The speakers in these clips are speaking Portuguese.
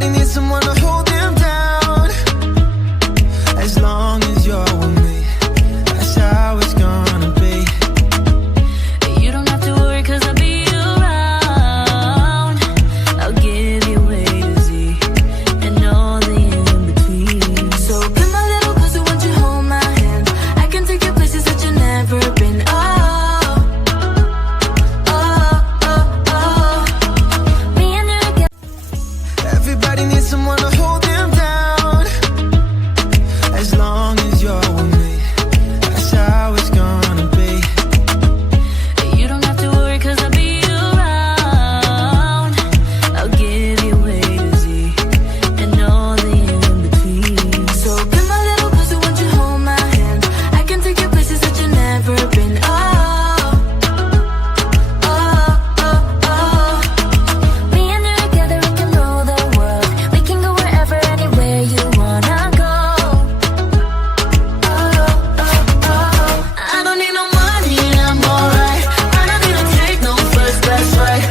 Everybody needs someone to hold them down. As long as you're with me, that's how it's gonna be. You don't have to worry, cause I'll be around. I'll give you A to Z and all the in-between. So come a little closer, won't you hold my hand? I can take you places that you've never been. Me and you together. Everybody needs someone to hold them down. As long as you're with me, that's how it's gonna be. You don't have to worry, cause I'll be around. I'll give you A to Z and all the in-between. So come a little closer, won't you hold my hand? I can take you places that you've never been. Me and you together, we can rule the world. We can go wherever, anywhere you wanna go. I don't need no money, I'm alright. I don't need to take no first class flight.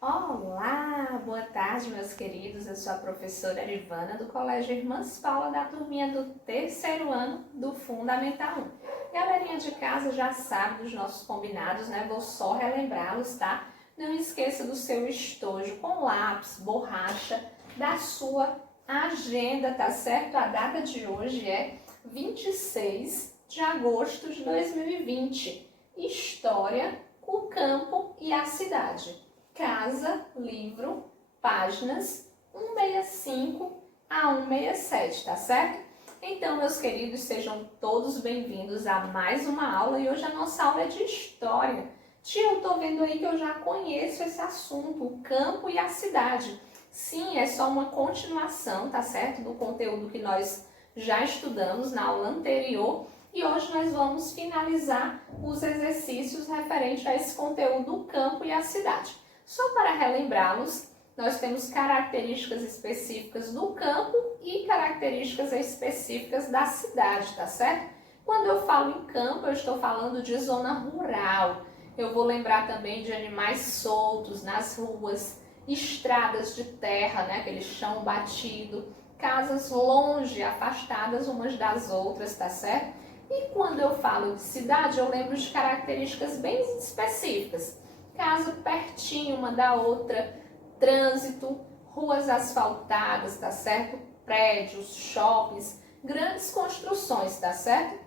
Olá, boa tarde, meus queridos. Eu sou a professora Arivana do Colégio Irmãs Paula, da turminha do terceiro ano do Fundamental 1. Galerinha de casa já sabe dos nossos combinados, né? Vou só relembrá-los, tá? Não esqueça do seu estojo com lápis, borracha, da sua agenda, tá certo? A data de hoje é 26 de agosto de 2020. História, o campo e a cidade. Casa, livro, páginas 165 a 167, tá certo? Então, meus queridos, sejam todos bem-vindos a mais uma aula e hoje a nossa aula é de história. Tia, eu tô vendo aí que eu já conheço esse assunto, o campo e a cidade. Sim, é só uma continuação, tá certo? Do conteúdo que nós já estudamos na aula anterior e hoje nós vamos finalizar os exercícios referentes a esse conteúdo, o campo e a cidade. Só para relembrá-los, nós temos características específicas do campo e características específicas da cidade, tá certo? Quando eu falo em campo, eu estou falando de zona rural. Eu vou lembrar também de animais soltos nas ruas, estradas de terra, né, aquele chão batido, casas longe, afastadas umas das outras, tá certo? E quando eu falo de cidade, eu lembro de características bem específicas. Casa pertinho uma da outra, trânsito, ruas asfaltadas, tá certo? Prédios, shoppings, grandes construções, tá certo?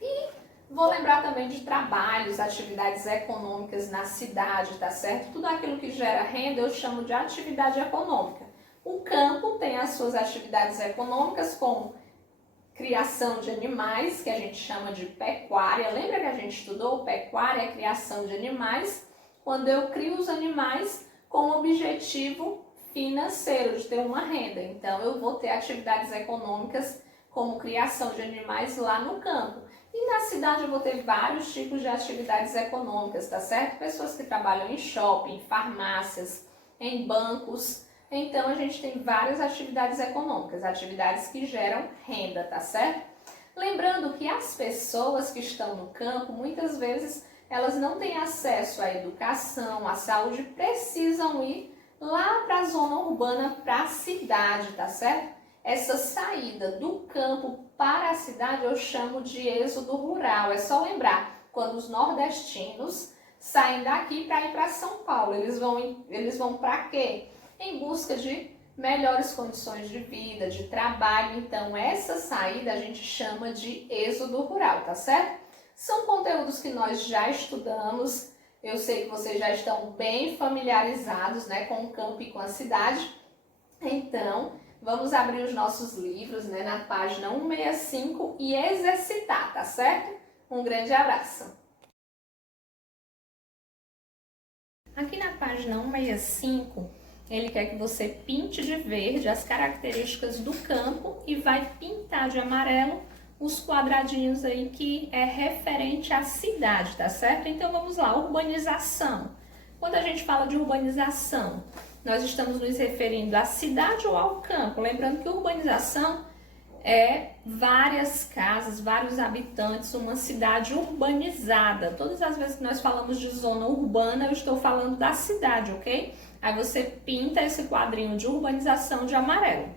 E vou lembrar também de trabalhos, atividades econômicas na cidade, tá certo? Tudo aquilo que gera renda eu chamo de atividade econômica. O campo tem as suas atividades econômicas como criação de animais, que a gente chama de pecuária. Lembra que a gente estudou? Pecuária é criação de animais. Quando eu crio os animais com o objetivo financeiro, de ter uma renda. Então, eu vou ter atividades econômicas como criação de animais lá no campo. E na cidade eu vou ter vários tipos de atividades econômicas, tá certo? Pessoas que trabalham em shopping, farmácias, em bancos. Então, a gente tem várias atividades econômicas, atividades que geram renda, tá certo? Lembrando que as pessoas que estão no campo, muitas vezes, elas não têm acesso à educação, à saúde, precisam ir lá para a zona urbana, para a cidade, tá certo? Essa saída do campo para a cidade eu chamo de êxodo rural. É só lembrar, quando os nordestinos saem daqui para ir para São Paulo, eles vão para quê? Em busca de melhores condições de vida, de trabalho. Então, essa saída a gente chama de êxodo rural, tá certo? São conteúdos que nós já estudamos, eu sei que vocês já estão bem familiarizados, né, com o campo e com a cidade. Então, vamos abrir os nossos livros, né, na página 165 e exercitar, tá certo? Um grande abraço! Aqui na página 165, ele quer que você pinte de verde as características do campo e vai pintar de amarelo os quadradinhos aí que é referente à cidade, tá certo? Então vamos lá, urbanização. Quando a gente fala de urbanização, nós estamos nos referindo à cidade ou ao campo? Lembrando que urbanização é várias casas, vários habitantes, uma cidade urbanizada. Todas as vezes que nós falamos de zona urbana, eu estou falando da cidade, ok? Aí você pinta esse quadrinho de urbanização de amarelo.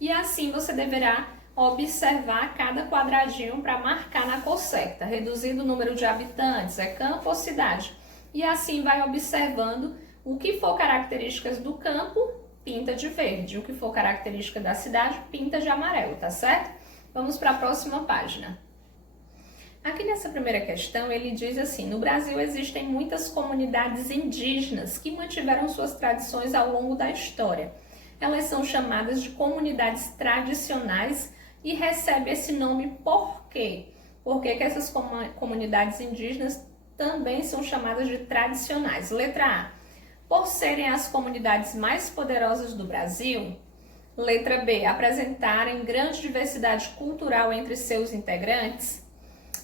E assim você deverá observar cada quadradinho para marcar na cor certa, reduzindo o número de habitantes, é campo ou cidade. E assim vai observando o que for características do campo, pinta de verde, o que for característica da cidade, pinta de amarelo, tá certo? Vamos para a próxima página. Aqui nessa primeira questão ele diz assim: no Brasil existem muitas comunidades indígenas que mantiveram suas tradições ao longo da história. Elas são chamadas de comunidades tradicionais e recebem esse nome por quê? Por que essas comunidades indígenas também são chamadas de tradicionais? Letra A, por serem as comunidades mais poderosas do Brasil. Letra B, apresentarem grande diversidade cultural entre seus integrantes.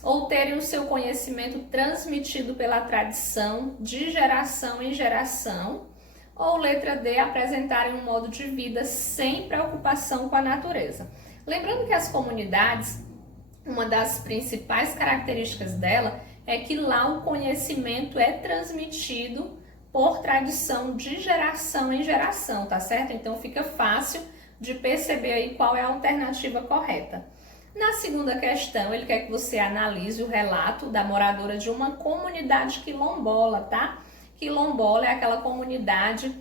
Ou terem o seu conhecimento transmitido pela tradição de geração em geração. Ou letra D, apresentarem um modo de vida sem preocupação com a natureza. Lembrando que as comunidades, uma das principais características dela é que lá o conhecimento é transmitido por tradição de geração em geração, tá certo? Então fica fácil de perceber aí qual é a alternativa correta. Na segunda questão, ele quer que você analise o relato da moradora de uma comunidade quilombola, tá? Quilombola é aquela comunidade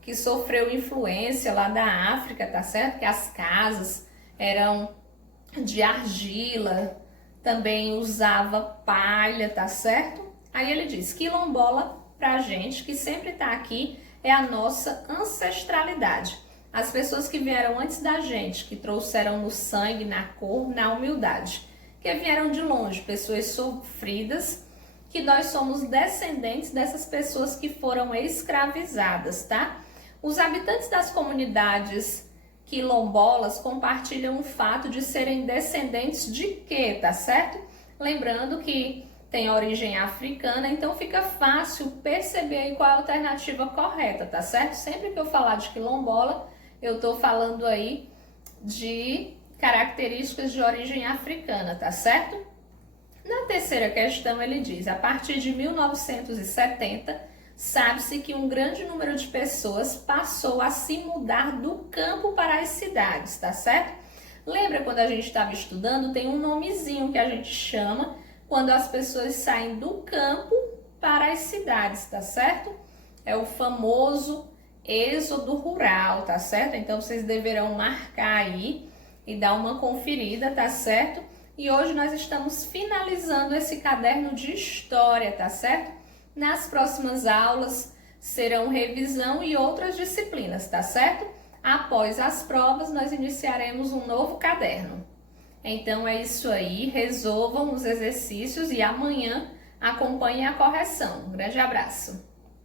que sofreu influência lá da África, tá certo? Que as casas eram de argila, também usava palha, tá certo? Aí ele diz, quilombola pra gente, que sempre tá aqui, é a nossa ancestralidade. As pessoas que vieram antes da gente, que trouxeram no sangue, na cor, na humildade, que vieram de longe, pessoas sofridas, que nós somos descendentes dessas pessoas que foram escravizadas, tá? Os habitantes das comunidades quilombolas compartilham o fato de serem descendentes de quê, tá certo? Lembrando que tem origem africana, então fica fácil perceber aí qual é a alternativa correta, tá certo? Sempre que eu falar de quilombola, eu estou falando aí de características de origem africana, tá certo? Na terceira questão ele diz, a partir de 1970, sabe-se que um grande número de pessoas passou a se mudar do campo para as cidades, tá certo? Lembra quando a gente estava estudando, tem um nomezinho que a gente chama quando as pessoas saem do campo para as cidades, tá certo? É o famoso êxodo rural, tá certo? Então vocês deverão marcar aí e dar uma conferida, tá certo? E hoje nós estamos finalizando esse caderno de história, tá certo? Nas próximas aulas serão revisão e outras disciplinas, tá certo? Após as provas nós iniciaremos um novo caderno. Então é isso aí, resolvam os exercícios e amanhã acompanhem a correção. Um grande abraço!